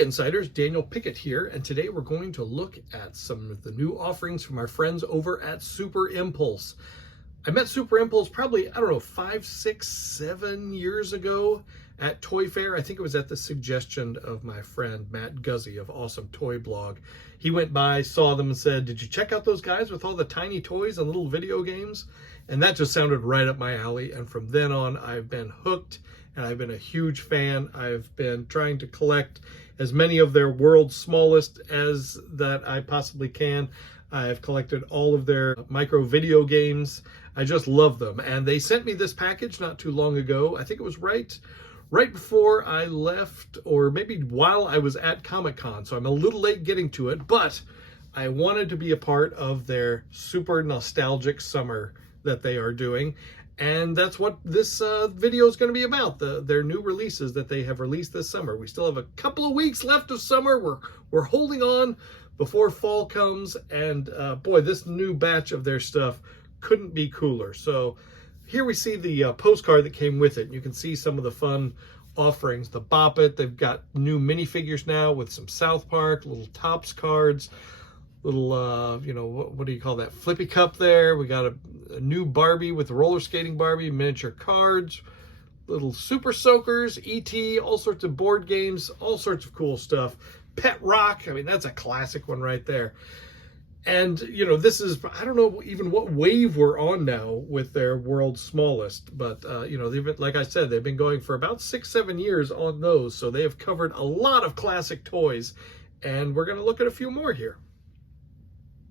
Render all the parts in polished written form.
Hey Insiders, Daniel Pickett here, and today we're going to look at some of the new offerings from our friends over at Super Impulse. I met Super Impulse probably, 5, 6, 7 years ago at Toy Fair. I think it was at the suggestion of my friend Matt Guzzi of Awesome Toy Blog. He went by, saw them, and said, "Did you check out those guys with all the tiny toys and little video games?" And that just sounded right up my alley, and from then on I've been hooked, and I've been a huge fan. I've been trying to collect as many of their world's smallest as that I possibly can. I've collected all of their micro video games. I just love them. And they sent me this package not too long ago. I think it was right before I left, or maybe while I was at Comic-Con. So I'm a little late getting to it, but I wanted to be a part of their super nostalgic summer that they are doing. And that's what this video is going to be about, their new releases that they have released this summer. We still have a couple of weeks left of summer. We're holding on before fall comes. And boy, this new batch of their stuff couldn't be cooler. So here we see the postcard that came with it. You can see some of the fun offerings. The Bop It, they've got new minifigures now with some South Park, little Topps cards, little, what do you call that? Flippy cup there. We got a new Barbie with the roller skating Barbie, miniature cards, little Super Soakers, E.T., all sorts of board games, all sorts of cool stuff. Pet Rock, I mean, that's a classic one right there. And, this is, I don't know even what wave we're on now with their world's smallest, but, they've been, like I said, they've been going for about 6-7 years on those. So they have covered a lot of classic toys, and we're going to look at a few more here.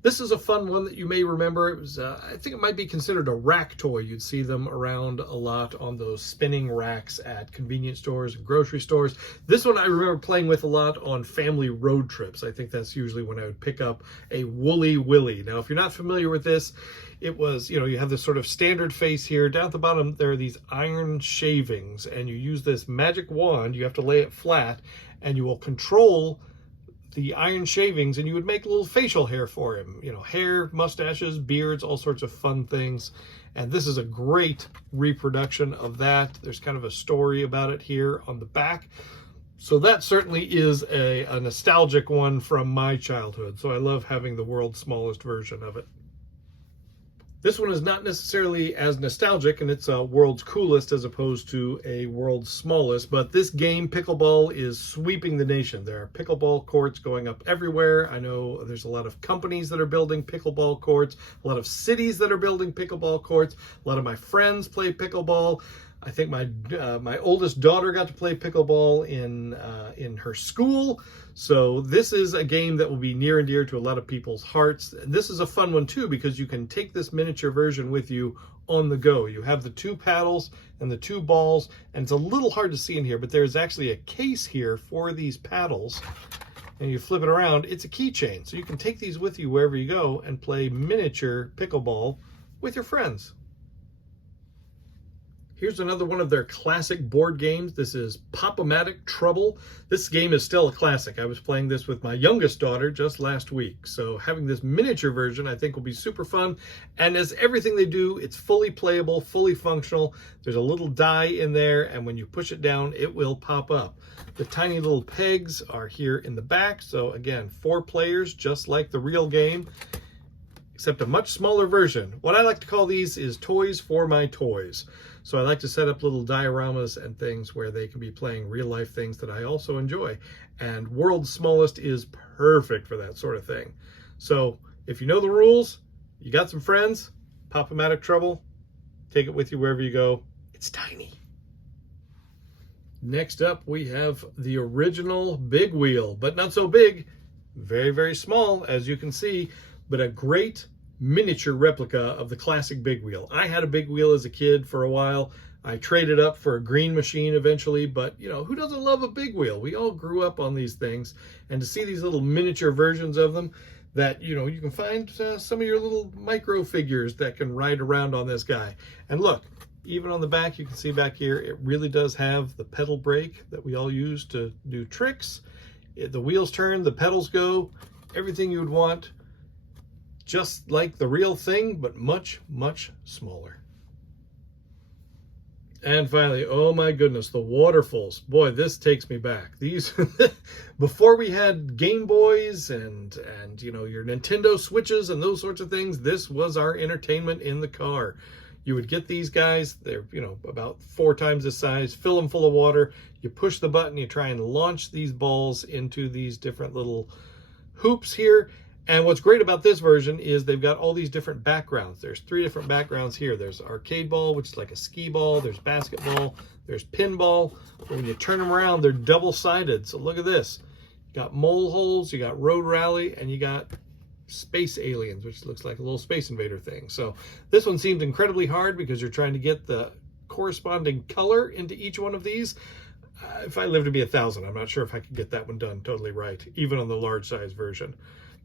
This is a fun one that you may remember. It was, I think it might be considered a rack toy. You'd see them around a lot on those spinning racks at convenience stores and grocery stores. This one I remember playing with a lot on family road trips. I think that's usually when I would pick up a Woolly Willy. Now, if you're not familiar with this, it was, you have this sort of standard face here. Down at the bottom, there are these iron shavings, and you use this magic wand. You have to lay it flat, and you will control the iron shavings, and you would make a little facial hair for him, hair, mustaches, beards, all sorts of fun things. And this is a great reproduction of that. There's kind of a story about it here on the back. So that certainly is a nostalgic one from my childhood. So I love having the world's smallest version of it. This one is not necessarily as nostalgic, and it's a world's coolest as opposed to a world's smallest, but this game, Pickleball, is sweeping the nation. There are pickleball courts going up everywhere. I know there's a lot of companies that are building pickleball courts, a lot of cities that are building pickleball courts. A lot of my friends play pickleball. I think my oldest daughter got to play pickleball in her school. So this is a game that will be near and dear to a lot of people's hearts. This is a fun one too, because you can take this miniature version with you on the go. You have the 2 paddles and the 2 balls, and it's a little hard to see in here, but there's actually a case here for these paddles. And you flip it around, it's a keychain. So you can take these with you wherever you go and play miniature pickleball with your friends. Here's another one of their classic board games. This is Pop-O-Matic Trouble. This game is still a classic. I was playing this with my youngest daughter just last week. So having this miniature version, I think, will be super fun. And as everything they do, it's fully playable, fully functional. There's a little die in there, and when you push it down, it will pop up. The tiny little pegs are here in the back. So again, 4 players, just like the real game, except a much smaller version. What I like to call these is toys for my toys. So I like to set up little dioramas and things where they can be playing real life things that I also enjoy. And World's Smallest is perfect for that sort of thing. So if you know the rules, you got some friends, Pop-O-Matic Trouble, take it with you wherever you go. It's tiny. Next up, we have the original Big Wheel, but not so big, very, very small, as you can see, but a great miniature replica of the classic Big Wheel. I had a Big Wheel as a kid for a while. I traded up for a green machine eventually, but who doesn't love a Big Wheel? We all grew up on these things, and to see these little miniature versions of them that, you can find some of your little micro figures that can ride around on this guy. And look, even on the back, you can see back here, it really does have the pedal brake that we all use to do tricks. The wheels turn, the pedals go, everything you would want. Just like the real thing, but much, much smaller. And finally, oh my goodness, the waterfalls. Boy, this takes me back. These, before we had Game Boys and you know, your Nintendo Switches and those sorts of things, this was our entertainment in the car. You would get these guys, they're, you know, about 4 times the size, fill them full of water. You push the button, you try and launch these balls into these different little hoops here. And what's great about this version is they've got all these different backgrounds. There's 3 different backgrounds here. There's arcade ball, which is like a skee ball. There's basketball. There's pinball. When you turn them around, they're double-sided. So look at this. You got mole holes, you got road rally, and you got space aliens, which looks like a little Space Invader thing. So this one seems incredibly hard because you're trying to get the corresponding color into each one of these. If I live to be 1,000, I'm not sure if I could get that one done totally right, even on the large size version.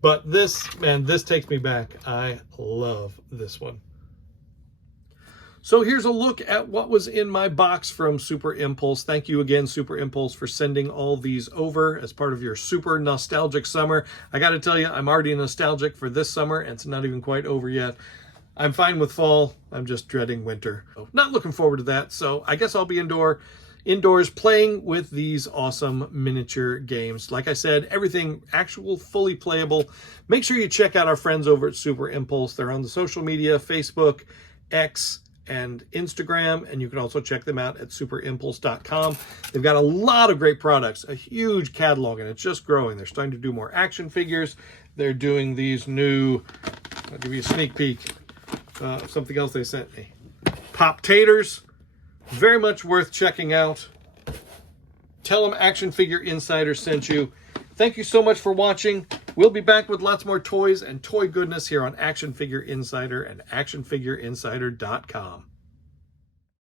But this, man, this takes me back. I love this one. So here's a look at what was in my box from Super Impulse. Thank you again, Super Impulse, for sending all these over as part of your super nostalgic summer. I got to tell you, I'm already nostalgic for this summer, and it's not even quite over yet. I'm fine with fall. I'm just dreading winter. Not looking forward to that, so I guess I'll be indoors playing with these awesome miniature games. Like I said, everything actual, fully playable. Make sure you check out our friends over at Super Impulse. They're on the social media, Facebook, X, and Instagram, and you can also check them out at superimpulse.com. They've got a lot of great products, a huge catalog, and it's just growing. They're starting to do more action figures. They're doing these new, I'll give you a sneak peek, something else they sent me. Pop-taters. Very much worth checking out. Tell them Action Figure Insider sent you. Thank you so much for watching. We'll be back with lots more toys and toy goodness here on Action Figure Insider and actionfigureinsider.com.